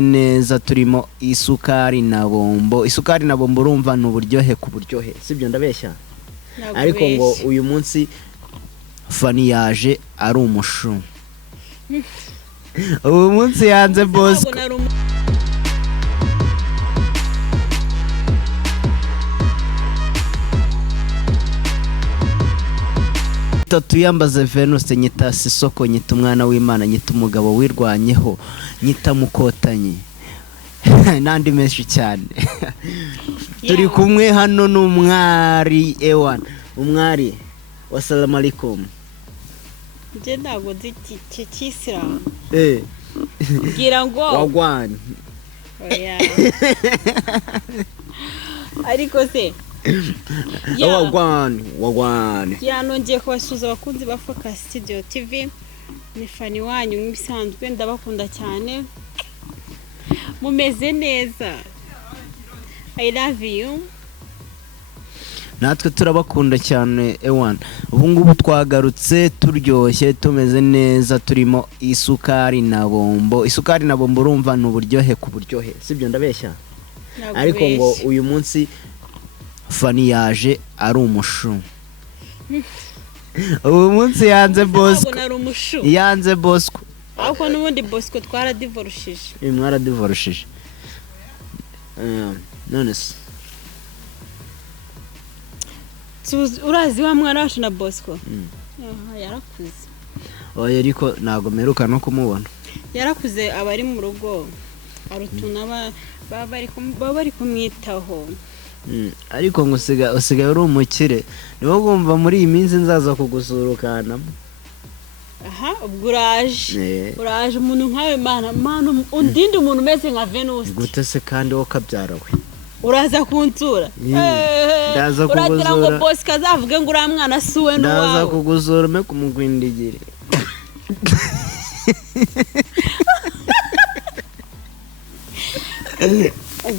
neza turimo isukari na bombo. Isukari na bombo urumva n'uburyohe ku buryohe, sibyo ndabeshya? Ariko ngo uyu munsi Fani yaje ari umushu. Uyu munsi yanze Bosco. Tuyambaze Venus, nyita Sisoko, nyita umwana w'Imana, nyita umugabo wirwanyeho, nyita Mukotanye nandi menshi cyane. Turi kumwe hano n'umwari Ewan. Umwari, wassalamu alaikum. Je ntago nzi cy'Islam. Ngira ngo wagwani. Oya. Ariko se wagwani. Nongeye kubasuza abakunzi ba Focus Studio TV. Ni Fani wanyu nk'ibisanzwe, ndabakunda cyane. Mumeze neza. I love you. Natwe turabakunda cyane Ewan. Ubu ngubu twagarutse turyoshye tumeze neza turimo isukari na bombo. Isukari na bombo urumva n'uburyohe ku buryohe, sibyo ndabeshya? Ariko ngo uyu munsi Fani yaje ari umushu. Uyu munsi yanze Bosco. Yanze Bosco. Ahubwo n'ubundi Bosco twaradivorushije. Mwaradivorushije. None se urazi wa mwana wacu na Bosco? Yarakuze. Oya ariko ntago meruka no kumubona. Yarakuze abari mu rugo. Arutuna bari kumwitaho. Ariko ngo usigaye uri umukire. Niwo gumva muri iyi minsi nzaza kugusurukana. Aha, ubwo uraje umuntu nkawe mana undinde umuntu umeze nka Venus. Gute se kandi wo kabyarawe? Uraza kunsura. Ndaza kuguzura. Uragira ngo Bosco azavuge ngo ura mwana suwe no wawe. Ndaza kuguzura me kumugwindigire.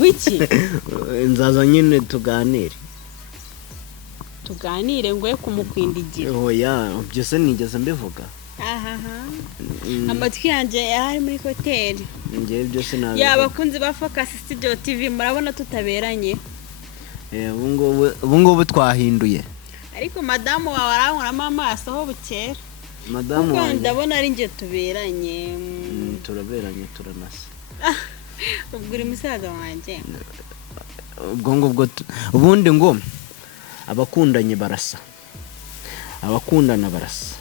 Wiki? Nzaza nyine tuganire. Tuganire ngo kumukwindigira. Oya, byose nigeze mbivuga. Amatwi yanjye yari muri hoteli. Ngiye byose nabi. Yabakunzi ba Focus Studio TV murabona tutaberanye. Ubu ngubu twahinduye. Ariko madamu wawe arankuramo amaso ho bukera. Madamu wanjye ndabona ari nge tuberanye. Turaberanye turanasa. Ubwo uri musaza wanjye. Ubwo ngubwo ubundi ngo abakundanye barasa. Abakundana barasa.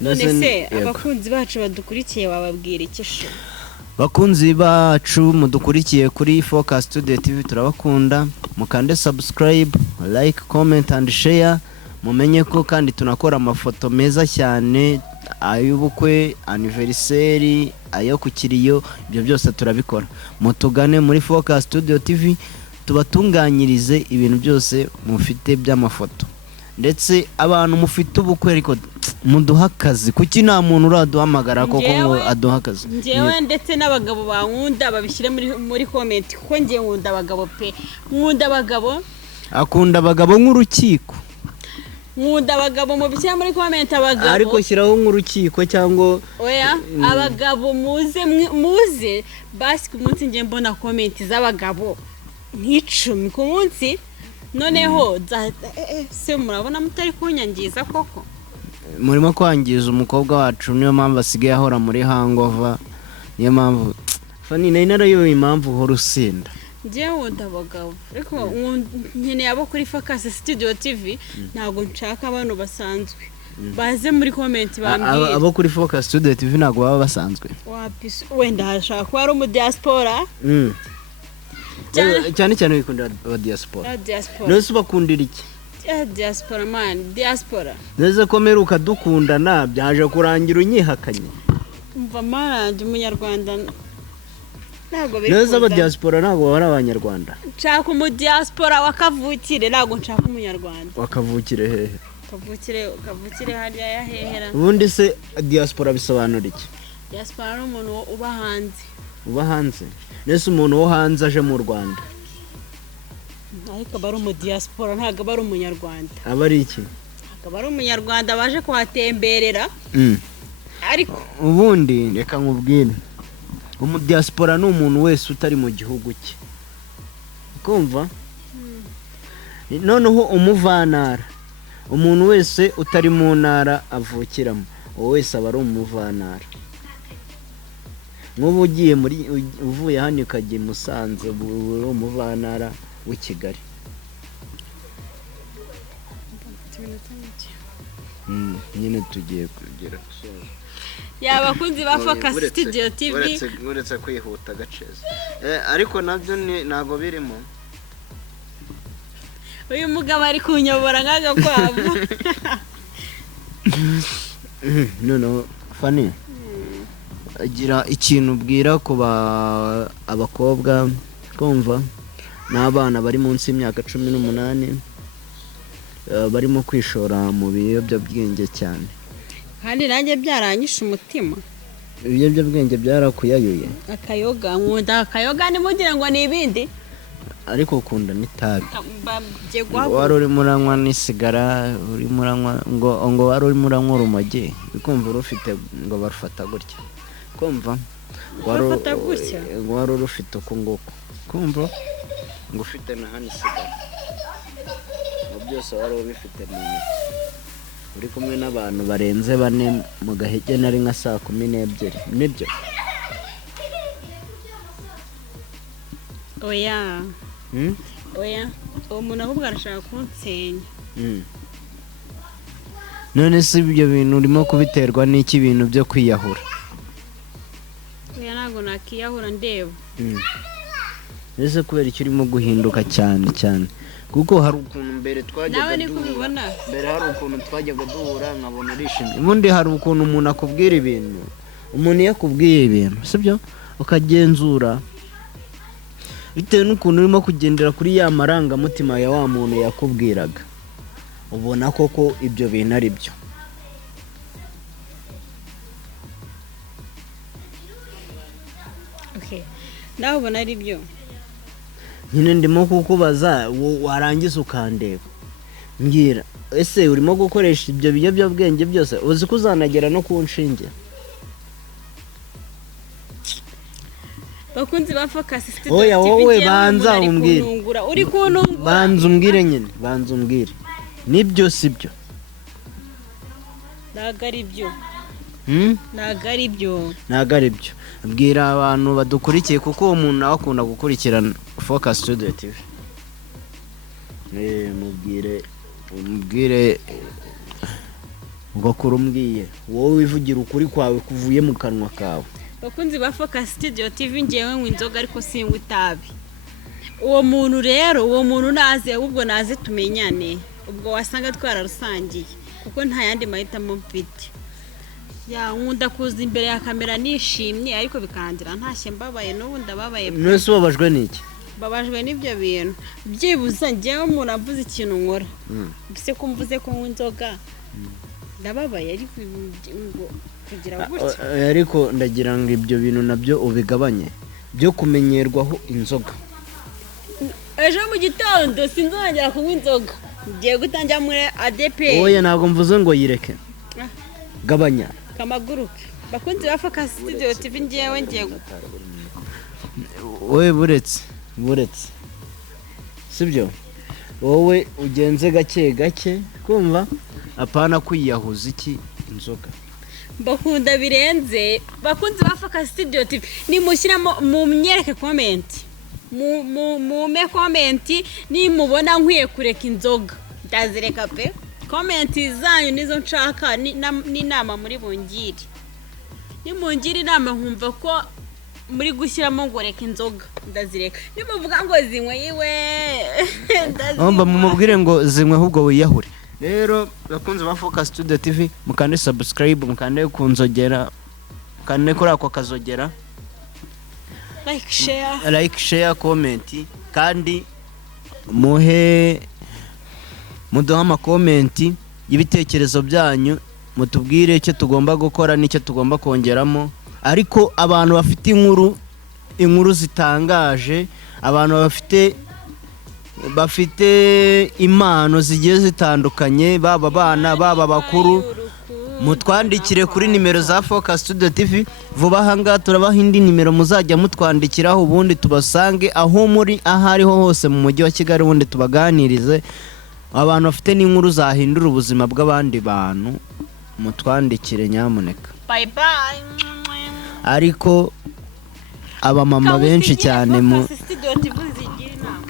None se abakunzi bacu badukurikiye wababwira iki sho? Bakunzi bacu mudukurikiye kuri Focus Studio TV turabakunda. Mukande subscribe, like, comment and share. Mumenye ko kandi tunakora amafoto meza cyane, ay'ubukwe, anniversary, ayo kukiriyo, ibyo byose turabikora. Mutugane muri Focus Studio TV tubatunganyirize ibintu byose mufite by'amafoto. Ndetse abantu mufite ubukwe ariko muduha akazi, kuki nta muntu uraduhamagara koko ngo aduha akazi? Ngewe ndetse n'abagabo bankunda babishyire muri comment kuko ngiye nkunda abagabo pe. Nkunda abagabo. Akunda abagabo nk'urukiko. Nkunda abagabo mu bishyira muri comment abagabo. Ariko shyiraho nk'urukiko cyangwa oya abagabo muze basi ku munsi ngiye mbona comment z'abagabo nk'icumi ku munsi. Noneho se murabona mutari kunyangiza koko? Murimo kwangiza umukobwa wacu, niyo mpamvu asigaye ahora muri hangover. Niyo mpamvu Fani narayoboye impamvu uhora usinda. Ngewe ndabagabo ariko nkeneye abo kuri Focus Studio TV, ntago nshaka abantu basanzwe. Baze muri comment bambwira. Abo kuri Focus Studio TV ntago baba basanzwe. Wapisi wenda hashaka ko ari mu diaspora. Cyane cyane wikundira diaspora. Nose bakundira iki? Diaspora man, diaspora. Neze komera ukadukundana byaje kurangira unyihakanye. Umva maranje umunyarwanda ntago biri. Neze aba diaspora ntago bari abanyarwanda. Nshaka mu diaspora wakavukire, ntago nshaka umunyarwanda. Wakavukire hehe? Kavukire hariya yahehera. Ubundi se diaspora bisobanura iki? Diaspora ni umuntu uba hanze. Uba hanze? Nese umuntu wo hanze aje mu Rwanda. Ariko bari mu diaspora ntago bari umunyarwanda. Abari iki? Akaba ari umunyarwanda baje kuhatemberera. ariko ubundi reka nkubwire diaspora ni umuntu wese utari mu gihugu cye kumva noneho umuvantara umuntu wese utari mu ntara avukiramo uwo wese aba ari umuvantara nk'ubu ugiye uvuye hano ukajya i Musanze uri umuvantara w'i Kigali nyine tugiye kugera abakunzi ba Focus Studio TV uretse kwihuta gaceza ariko nabyo ntago birimo uyu mugabo ari kunyobora nk'agakwavu noneho Fanny agira ikintu ubwira ku abakobwa kumva n'abana bari munsi y'imyaka 18 barimo kwishora mu biyobyabwenge cyane kandi nanjye byaranyishe umutima ibiyobyabwenge byarakuyayuye akayoga nkunda akayoga nimugire ngo ni ibindi ariko ukunda n'itabi wari urimo uranywa n'isigara urimo uranywa ngo wari urimo uranywa urumogi bikumva urufite ngo barufata gutya kumva wari urufite uko nguko kumva ngo ufite na hano isigara byose wari ubifite mu ntoki uri kumwe n'abantu barenze 4 mu gahege nari nka saa 12 nibyo oya uwo muntu ahubwo arashaka kunsenya none se ibyo bintu urimo kubiterwa n'iki bintu byo kwiyahura oya ntabwo nakiyahura ndeba ese kubera icyo urimo guhinduka cyane cyane kuko hari ukuntu mbere twajyaga duhura mbere hari ukuntu twajyaga duhura nkabona urishimye ubundi hari ukuntu umuntu akubwira ibintu umuntu yakubwiye ibintu sibyo ukagenzura bitewe n'ukuntu urimo kugendera kuri ya marangamutima ya wa muntu yakubwiraga ubona koko ibyo bintu ari byo nawe ubona ari byo nyine ndimo kukubaza warangiza ukandeba mbwira ese urimo gukoresha ibyo biyobyabwenge byose uzi ko uzanagera no ku nshinge bakunzi ba Focus Studio oya wowe banza umbwire uri kunungura banza umbwire nyine banza umbwire nibyo sibyo ntago ari byo ntago ari byo bwira abantu badukurikiye kuko uwo muntu nawe akunda gukurikirana Focus Studio TV mubwire ngo kurumbwiye wowe wivugira ukuri kwawe kuvuye mu kanwa kawe bakunzi ba Focus Studio TV ngewe nkwe inzoga ariko singwa itabi uwo muntu rero naze ubwo naze tumenyane ubwo wasanga twararusangiye kuko nta yandi mahitamo mfite nkunda kuza imbere ya kamera nishimye ariko bikangira ntashye mbabaye n'ubu ndababaye mwese ubabajwe n'iki babajwe n'ibyo bintu byibuze ngewe umuntu avuze ikintu nkora mbese ko mvuze ko nkwa inzoga ndababaye ariko ngo kugira gutya ariko ndagira ngo ibyo bintu nabyo ubigabanye byo kumenyerwaho inzoga ejo mu gitondo sinzongera kunywa inzoga ngiye gutangira muri ADP oya ntabwo mvuze ngo yireke gabanya kamaguruke bakunzi ba Focus Studio TV ngewe ngiye wowe buretse sibyo wowe ugenze gake gake kumva apana kwiyahuza iki inzoga bakunda birenze bakunzi ba Focus Studio TV nimushyiramo mu myereke comment mu comment nimubona nkwiye kureka inzoga ndazireka pe comment zanyu nizo nshaka n'inama muri bungiri nimungiri inama nkumva ko muri gushyiramo ngo reka inzoga ndazireka nimuvuga ngo zinywe yiwe ndazireka mumubwire ngo zinywe ahubwo wiyahure rero bakunze ba Focus Studio TV mukande subscribe mukande kunzogera mukande kuri ako kazogera like share comment kandi muduha amakomenti y'ibitekerezo byanyu mutubwire icyo tugomba gukora n'icyo tugomba kongeramo ariko abantu bafite inkuru zitangaje abantu bafite impano zigiye zitandukanye baba abana baba bakuru mutwandikire kuri nimero za Focus Studio TV vuba ahangaha turabaha indi nimero muzajya mutwandikiraho ubundi tubasange aho muri aho ariho hose mu mujyi wa Kigali ubundi tubaganirize abantu bafite n'inkuru zahindura ubuzima bw'abandi bantu mutwandikire nyamuneka bye bye ariko abamama benshi cyane mu Studio TV zigira inama